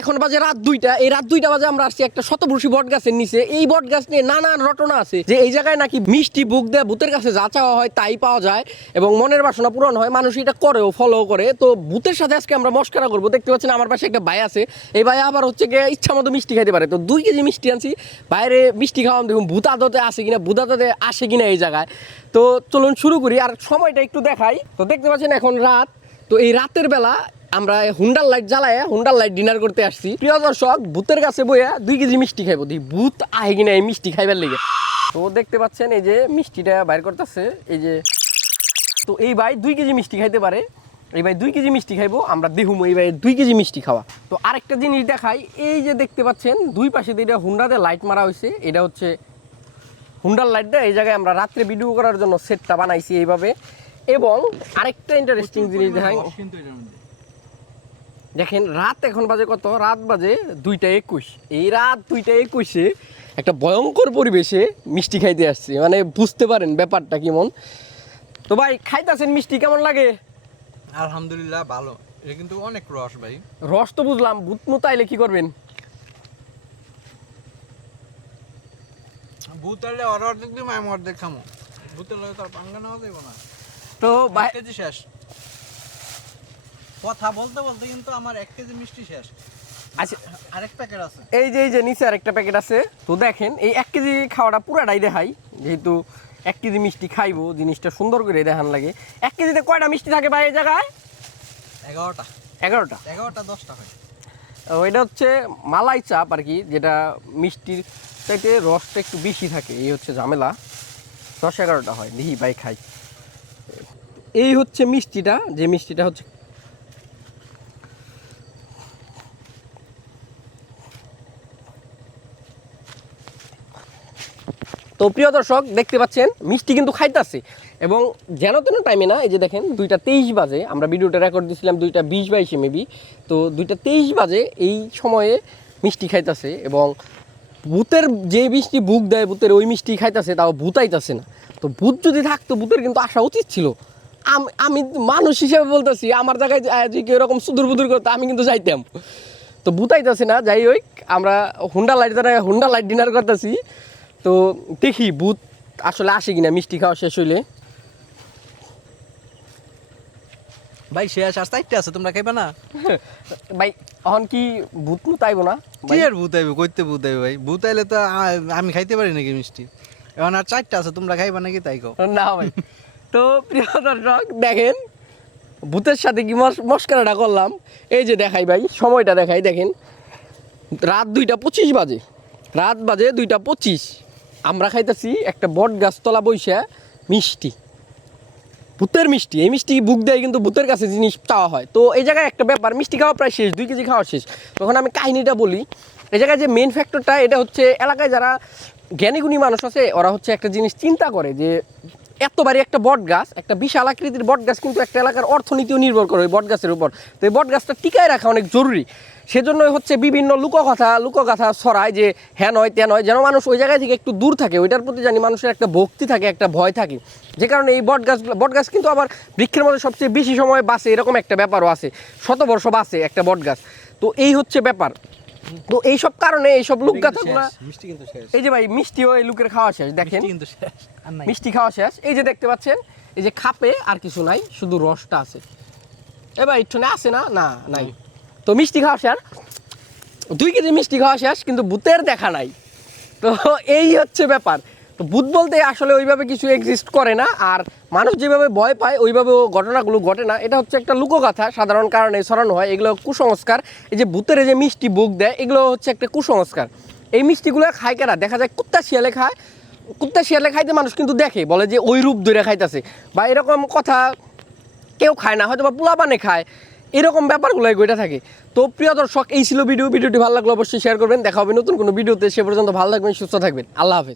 এখন বাজে রাত দুইটা, এই রাত দুইটা বাজে আমরা আসছি একটা শতবর্ষী বট গাছের নিচে। এই বট গাছ নিয়ে নানান রটনা আছে যে এই জায়গায় নাকি মিষ্টি বুক দেয়, ভূতের কাছে যা চাওয়া হয় তাই পাওয়া যায় এবং মনের বাসনা পূরণ হয় মানুষ এটা করেও ফলো করে। তো ভূতের সাথে আজকে আমরা মস্কারা করব। দেখতে পাচ্ছেন আমার পাশে একটা ভাই আছে। এই ভাই আবার হচ্ছে গিয়ে ইচ্ছা মতো মিষ্টি খাইতে পারে। তো দুই কেজি মিষ্টি আনছি। বাইরে মিষ্টি খাওয়াম, দেখুন ভূত আদতে আসে কিনা, ভূত আদতে আসে কিনা এই জায়গায়। তো চলুন শুরু করি। আর সময়টা একটু দেখাই। তো দেখতে পাচ্ছেন এখন রাত। তো এই রাতের বেলা আমরা হুন্ডার লাইট জ্বালায় হুন্ডার লাইট ডিনার করতে আসছি। প্রিয় দর্শক ভূতের কাছে বইয়া দুই কেজি মিষ্টি খাইবো। দুই ভূত আহে কিনা এই মিষ্টি খাইবার লেগে। তো দেখতে পাচ্ছেন এই যে মিষ্টিটা বাইর করতেছে এই যে তো এই ভাই দুই কেজি মিষ্টি খাইতে পারে। এই ভাই দুই কেজি মিষ্টি খাইবো আমরা দেহুম এই ভাই দুই কেজি মিষ্টি খাওয়া। তো আরেকটা জিনিস দেখাই এই যে দেখতে পাচ্ছেন দুই পাশে দিয়ে হুন্ডাতে লাইট মারা হয়েছে এটা হচ্ছে হুন্ডার লাইটটা এই জায়গায় আমরা রাত্রে ভিডিও করার জন্য সেটটা বানাইছি এইভাবে। এবং আরেকটা ইন্টারেস্টিং জিনিস দেখাই দেখেন রাত এখন বাজে কত? রাত বাজে দুইটা একুশ। এই রাত দুইটা একুশে একটা ভয়ঙ্কর পরিবেশে মিষ্টি খাইতে আসছে। মানে বুঝতে পারেন ব্যাপারটা কেমন। তো ভাই খাইতেছেন মিষ্টি কেমন লাগে? আলহামদুলিল্লাহ ভালো। এটা কিন্তু অনেক রস ভাই। রস তো বুঝলাম ভূত মুত আইলে কি করবেন? অর অর্ধেক দিম আমি অর্ধেক খামো। লগে তার পাঙ্গা নেওয়া যাইব না। তো ভাই শেষ। কথা বলতে বলতে কিন্তু আমার এক কেজি মিষ্টি শেষ। আচ্ছা। আরেক প্যাকেট আছে। এই যে এই যে নিচে আরেকটা প্যাকেট আছে তো দেখেন এই এক কেজি খাওয়াটা পুরাটাই দেখাই যেহেতু এক কেজি মিষ্টি খাইবো জিনিসটা সুন্দর করে দেখান লাগে। এক কেজিতে কয়টা মিষ্টি থাকে ভাই এই জায়গায়? এগারোটা। এগারোটা? এগারোটা দশটা হয়। এটা হচ্ছে মালাই চাপ আর কি যেটা মিষ্টির চাইতে রসটা একটু বেশি থাকে এই হচ্ছে ঝামেলা। দশ এগারোটা হয় দিহি ভাই খাই। এই হচ্ছে মিষ্টিটা যে মিষ্টিটা হচ্ছে তো প্রিয় দর্শক, দেখতে পাচ্ছেন, মিষ্টি কিন্তু খাইতেছে। এবং যেন তেন টাইমে না, এই যে দেখেন, দুইটা তেইশ বাজে, আমরা ভিডিওটা রেকর্ড দিয়েছিলাম দুইটা বিশ বাইশে মেবি তো দুইটা তেইশ বাজে এই সময়ে মিষ্টি খাইতেছে এবং ভূতের যে মিষ্টি বুক দেয়, ভূতের ওই মিষ্টি খাইতেছে, তাও ভূত আইতাছে না। তো ভূত যদি থাকতো, ভূতের কিন্তু আসা উচিত ছিল। আমি মানুষ হিসেবে বলতেছি, আমার জায়গায় যদি কেউ এরকম সুদূর বুদুর করতো, আমি কিন্তু যাইতাম। তো বুতাইতেছি না, যাই হোক, আমরা Honda light Honda light dinner করতেছি। তো দেখি ভূত আসলে আসে কিনা মিষ্টি খাওয়া শেষ হইলে। ভাই শেষ আর চারটে আছে তোমরা খাইবে না? ভাই এখন কি ভূত মুত আইব না? কি আর ভূত আইবে কইতে ভূত আইবে ভাই? ভূত আইলে তো আমি খাইতে পারি নাকি মিষ্টি? এখন আর চারটা আছে তোমরা খাইবা নাকি তাই কও? না ভাই। তো প্রিয় দর্শক দেখেন ভূতের সাথে কি মস- মস্কারাটা করলাম। এই যে দেখাই ভাই সময়টা দেখাই দেখেন। রাত দুইটা পঁচিশ বাজে। রাত বাজে দুইটা পঁচিশ। আমরা খাইতেছি একটা বট গাছতলা বৈশা মিষ্টি। ভূতের মিষ্টি। এই মিষ্টি বুক দেয় কিন্তু ভূতের কাছে জিনিস চাওয়া হয়। তো এই জায়গায় একটা ব্যাপার, মিষ্টি খাওয়া প্রায় শেষ, দুই কেজি খাওয়া শেষ। তখন আমি কাহিনিটা বলি। এই জায়গায় যে মেন ফ্যাক্টরটা এটা হচ্ছে এলাকায় যারা জ্ঞানীগুণী মানুষ আছে, ওরা হচ্ছে একটা জিনিস চিন্তা করে যে এত বাড়ি একটা বট গাছ একটা বিশাল আকৃতির বট গাছ কিন্তু একটা এলাকার অর্থনীতিও নির্ভর করে ওই বট গাছের উপর। তো এই বট গাছটা টিকায় রাখা অনেক জরুরি। সেজন্যই হচ্ছে বিভিন্ন লুককথা লুককথা ছড়ায় যে হ্যাঁ নয় ত্যান নয়, যেন মানুষ ওই জায়গায় থেকে একটু দূর থাকে, ওইটার প্রতি জানি মানুষের একটা ভক্তি থাকে, একটা ভয় থাকে। যে কারণে এই বট গাছগুলো বট গাছ কিন্তু আবার বৃক্ষের মধ্যে সবচেয়ে বেশি সময় বাঁচে, এরকম একটা ব্যাপারও আছে। শতবর্ষ বাঁচে একটা বট গাছ তো এই হচ্ছে ব্যাপার। তো এইসব কারণে এইসব লুকগাথাগুলো এই যে ভাই মিষ্টিও এই লুকের খাওয়া শেষ দেখেন। মিষ্টি খাওয়া শেষ। এই যে দেখতে পাচ্ছেন এই যে খাপে আর কিছু নাই শুধু রসটা আছে। এ ভাই একটু আছে না? না নাই। তো মিষ্টি খাওয়া শেষ। দুই কেজি মিষ্টি খাওয়া শেষ কিন্তু ভূতের দেখা নাই। তো এই হচ্ছে ব্যাপার। তো ভূত বলতে আসলে ওইভাবে কিছু এক্সিস্ট করে না আর মানুষ যেভাবে ভয় পায় ওইভাবে ও ঘটনাগুলো ঘটে না। এটা হচ্ছে একটা লোকগাথা সাধারণ কারণে ছড়ানো হয়। এগুলো কুসংস্কার। এই যে ভূতের যে মিষ্টি বুক দেয়, এগুলো হচ্ছে একটা কুসংস্কার। এই মিষ্টিগুলো খায় কেনা দেখা যায় কুত্তা শিয়ালে খায়। কুত্তা শিয়ালে খাইতে মানুষ কিন্তু দেখে, বলে যে ওই রূপ ধরে খাইতেছে। বা এরকম কথা কেউ খায় না হয়তো বা পোলাপানে খায়। এরকম ব্যাপারগুলোই গইটা থাকে। তো প্রিয় দর্শক, এই ছিল ভিডিও। ভিডিওটি ভালো লাগল অবশ্যই শেয়ার করবেন। দেখা হবে নতুন কোনো ভিডিওতে। সে পর্যন্ত ভালো থাকবেন, সুস্থ থাকবেন। আল্লাহ হাফেজ।